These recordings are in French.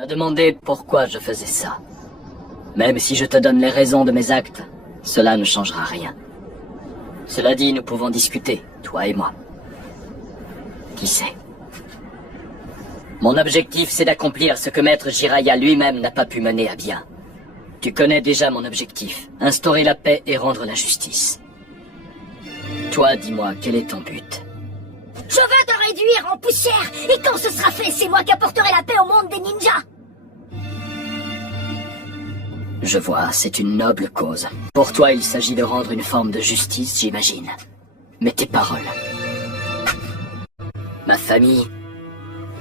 Me demander pourquoi je faisais ça. Même si je te donne les raisons de mes actes, cela ne changera rien. Cela dit, nous pouvons discuter, toi et moi. Qui sait? Mon objectif, c'est d'accomplir ce que Maître Jiraiya lui-même n'a pas pu mener à bien. Tu connais déjà mon objectif, instaurer la paix et rendre la justice. Toi, dis-moi, quel est ton but? Je veux te réduire en poussière, et quand ce sera fait, c'est moi qui apporterai la paix au monde des ninjas. Je vois, c'est une noble cause. Pour toi, il s'agit de rendre une forme de justice, j'imagine. Mais tes paroles... Ma famille,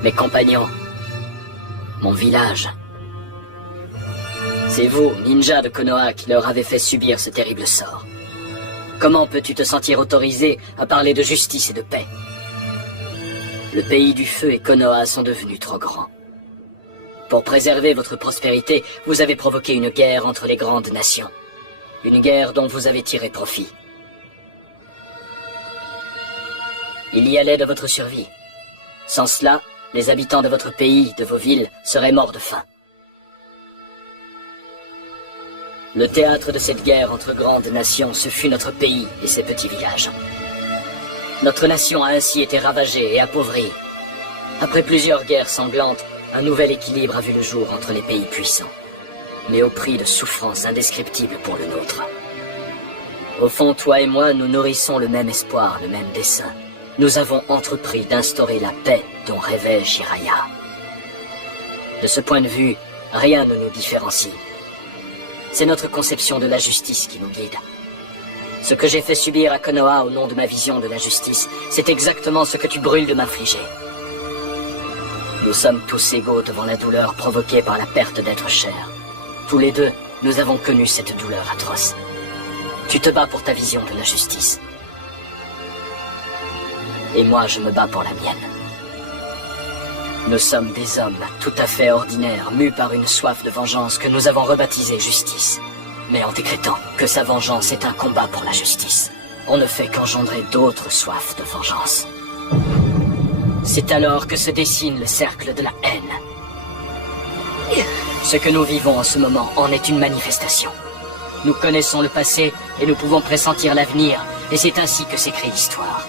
mes compagnons, mon village... C'est vous, ninja de Konoha, qui leur avez fait subir ce terrible sort. Comment peux-tu te sentir autorisé à parler de justice et de paix? Le pays du feu et Konoha sont devenus trop grands. Pour préserver votre prospérité, vous avez provoqué une guerre entre les grandes nations. Une guerre dont vous avez tiré profit. Il y allait de votre survie. Sans cela, les habitants de votre pays, de vos villes, seraient morts de faim. Le théâtre de cette guerre entre grandes nations, ce fut notre pays et ses petits villages. Notre nation a ainsi été ravagée et appauvrie. Après plusieurs guerres sanglantes, un nouvel équilibre a vu le jour entre les pays puissants, mais au prix de souffrances indescriptibles pour le nôtre. Au fond, toi et moi, nous nourrissons le même espoir, le même dessein. Nous avons entrepris d'instaurer la paix dont rêvait Jiraiya. De ce point de vue, rien ne nous différencie. C'est notre conception de la justice qui nous guide. Ce que j'ai fait subir à Konoha au nom de ma vision de la justice, c'est exactement ce que tu brûles de m'infliger. Nous sommes tous égaux devant la douleur provoquée par la perte d'êtres chers. Tous les deux, nous avons connu cette douleur atroce. Tu te bats pour ta vision de la justice. Et moi, je me bats pour la mienne. Nous sommes des hommes tout à fait ordinaires, mus par une soif de vengeance que nous avons rebaptisée justice. Mais en décrétant que sa vengeance est un combat pour la justice, on ne fait qu'engendrer d'autres soifs de vengeance. C'est alors que se dessine le cercle de la haine. Ce que nous vivons en ce moment en est une manifestation. Nous connaissons le passé et nous pouvons pressentir l'avenir, et c'est ainsi que s'écrit l'histoire.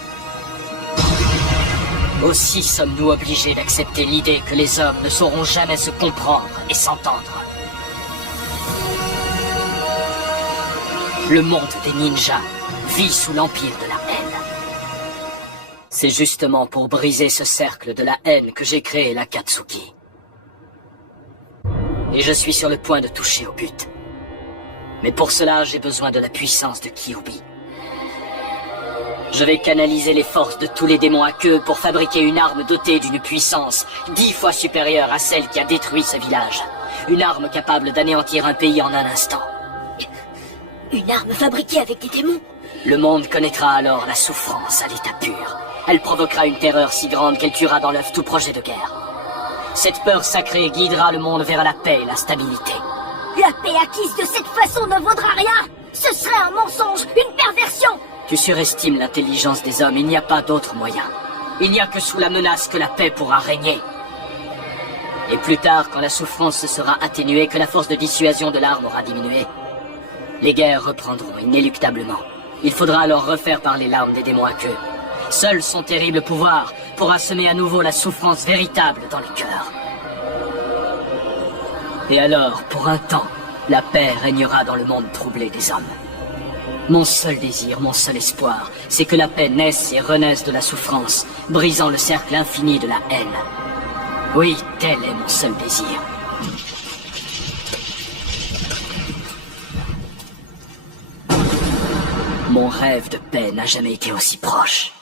Aussi sommes-nous obligés d'accepter l'idée que les hommes ne sauront jamais se comprendre et s'entendre. Le monde des ninjas vit sous l'empire de la haine. C'est justement pour briser ce cercle de la haine que j'ai créé l'Akatsuki. Et je suis sur le point de toucher au but. Mais pour cela, j'ai besoin de la puissance de Kyuubi. Je vais canaliser les forces de tous les démons à queue pour fabriquer une arme dotée d'une puissance 10 fois supérieure à celle qui a détruit ce village. Une arme capable d'anéantir un pays en un instant. Une arme fabriquée avec des démons? Le monde connaîtra alors la souffrance à l'état pur. Elle provoquera une terreur si grande qu'elle tuera dans l'œuf tout projet de guerre. Cette peur sacrée guidera le monde vers la paix et la stabilité. La paix acquise de cette façon ne vaudra rien. Ce serait un mensonge, une perversion. Tu surestimes l'intelligence des hommes, il n'y a pas d'autre moyen. Il n'y a que sous la menace que la paix pourra régner. Et plus tard, quand la souffrance se sera atténuée, que la force de dissuasion de l'arme aura diminué, les guerres reprendront inéluctablement. Il faudra alors refaire parler l'arme des démons à queue. Seul son terrible pouvoir pourra semer à nouveau la souffrance véritable dans le cœur. Et alors, pour un temps, la paix régnera dans le monde troublé des hommes. Mon seul désir, mon seul espoir, c'est que la paix naisse et renaisse de la souffrance, brisant le cercle infini de la haine. Oui, tel est mon seul désir. Mon rêve de paix n'a jamais été aussi proche.